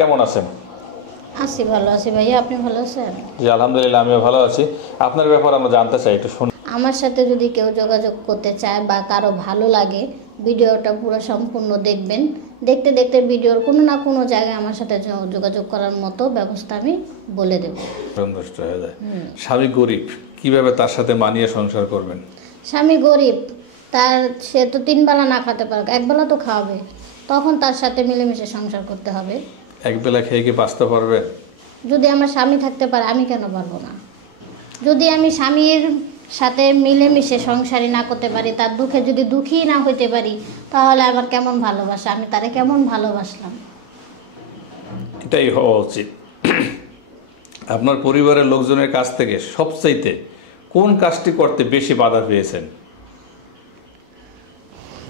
কেমন আছেন? আছি ভালো আছি ভাইয়া, আপনি ভালো আছেন? জি আলহামদুলিল্লাহ, আমিও ভালো আছি। আপনার ব্যাপার আমরা জানতে চাই, একটু শুনুন। আমার সাথে যদি কেউ যোগাযোগ করতে চায় বা কারো ভালো লাগে, ভিডিওটা পুরো সম্পূর্ণ দেখবেন। দেখতে দেখতে ভিডিওর কোনো না কোনো জায়গায় আমার সাথে যোগাযোগ করার মতো ব্যবস্থা আমি বলে দেব। সন্তুষ্ট হয়ে যায়। স্বামী গরিব, কিভাবে তার সাথে মানিয়ে সংসার করবেন? স্বামী গরিব, সে তো 3 বেলা না খেতে পারবে, 1 বেলা তো খাওয়াবে, তখন তার সাথে মিলেমিশে সংসার করতে হবে। একবেলা খেয়ে কি বাঁচতে পারবে? যদি আমার স্বামী থাকতে পারে, আমি কেন পারবো না? যদি আমি স্বামীর সাথে মিলেমিশে সংসারই না করতে পারি, তার দুঃখে যদি দুঃখী না হইতে পারি, তাহলে আমার কেমন ভালোবাসা, আমি তারে কেমন ভালোবাসলাম? এটাই হওয়া উচিত। আপনার পরিবারের লোকজনের কাছ থেকে সবচাইতে কোন কাজটি করতে বেশি বাধা পেয়েছেন?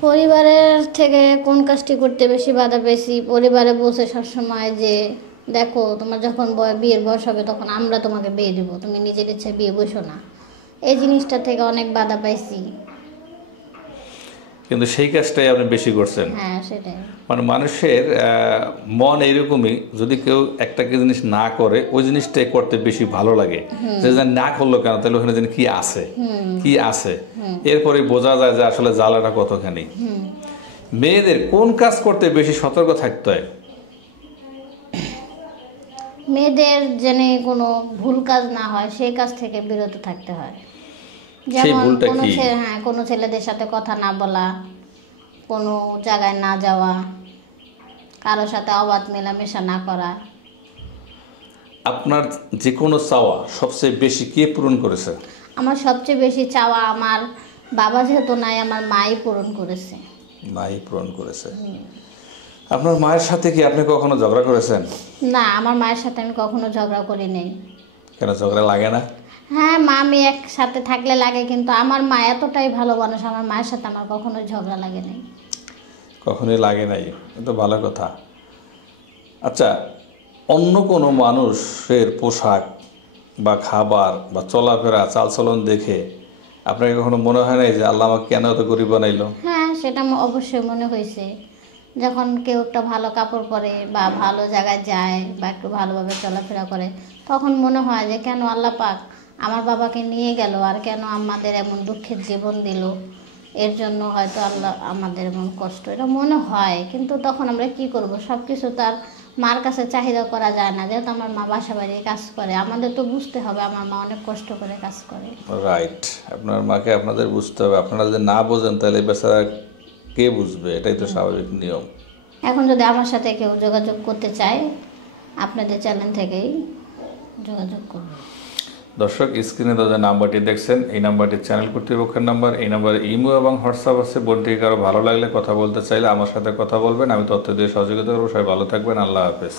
পরিবারের থেকে কোন কাজটি করতে বেশি বাধা পেয়েছি? পরিবারে বসে সবসময় যে দেখো, তোমার যখন বিয়ের বয়স হবে তখন আমরা তোমাকে বিয়ে দেবো, তুমি নিজের ইচ্ছে বিয়ে বসো না, এই জিনিসটা থেকে অনেক বাধা পাইছি। কিন্তু সেই কাজটাই আপনি বেশি করছেন। হ্যাঁ, সেটাই। মানে মানুষের মন এইরকমই, যদি কেউ একটা জিনিস না করে ওই জিনিসটাই করতে বেশি ভালো লাগে। যে না করলো কেন, তাহলে ওখানে যেন কি আছে, কি আছে, এরপরে বোঝা যায় যে আসলে জ্বালাটা কতখানি। মেয়েদের কোন কাজ করতে বেশি সতর্ক থাকতে হয়? মেয়েদের যেন কোনো ভুল কাজ না হয় সেই কাজ থেকে বিরত থাকতে হয়। যেমন কোনো ছেলেদের সাথে কথা না বলা, কোনো জায়গায় না যাওয়া, কারোর সাথে অবাধ মেলামেশা না করা। আপনার যে কোনো চাওয়া সবচেয়ে বেশি কে পূরণ করেছে? আমার সবচেয়ে বেশি চাওয়া আমার বাবা যেহেতু নাই, আমার মাই পূরণ করেছে। মাই পূরণ করেছে। আপনার মায়ের সাথে কি আপনি কখনো ঝগড়া করেছেন? না, আমার মায়ের সাথে আমি কখনো ঝগড়া করি নাই। কেন, ঝগড়া লাগে না? হ্যাঁ, মা আমি একসাথে থাকলে লাগে, কিন্তু আমার মা এতটাই ভালো মানুষ, আমার মায়ের সাথে আমার কখনো ঝগড়া লাগে নাই। কখনোই লাগে নাই, এটা ভালো কথা। আচ্ছা, অন্য কোনো মানুষের পোশাক বা খাবার বা চলাফেরা চালচলন দেখে আপনাকে কখনো মনে হয় নাই যে আল্লাহ আমাকে কেন এত গরিব বানাইলো? হ্যাঁ, সেটা অবশ্যই মনে হয়েছে। যখন কেউ একটা ভালো কাপড় পরে বা ভালো জায়গায় যায় বা একটু ভালোভাবে চলাফেরা করে, তখন মনে হয় যে কেন আল্লাহ পাক আমার বাবাকে নিয়ে গেল, আর কেন আমাদের এমন দুঃখের জীবন দিল, এর জন্য হয়তো আল্লাহ আমাদের এমন কষ্ট, এটা মনে হয়। কিন্তু তখন আমরা কি করব, সব কিছু তার মার কাছে চাহিদা করা যায় না, যেহেতু আমার মা বাসা বাড়ি কাজ করে, আমাদের তো বুঝতে হবে আমার মা অনেক কষ্ট করে কাজ করে। রাইট, আপনার মাকে আপনাদের বুঝতে হবে। আপনারা যদি না বোঝেন তাহলে বেচারা কে বুঝবে? এটাই তো স্বাভাবিক নিয়ম। এখন যদি আমার সাথে কেউ যোগাযোগ করতে চায়, আপনাদের চ্যানেল থেকেই যোগাযোগ করবে। দর্শক, স্ক্রিনে যে নাম্বারটি দেখছেন, এই নাম্বারটি চ্যানেল কর্তৃপক্ষের নাম্বার। এই নাম্বারে ইমো এবং হোয়াটসঅ্যাপ আছে। বোনটিকে কারো ভালো লাগলে, কথা বলতে চাইলে আমার সাথে কথা বলবেন, আমি তথ্য দিয়ে সহযোগিতা করবো। সবাই ভালো থাকবেন, আল্লাহ হাফেজ।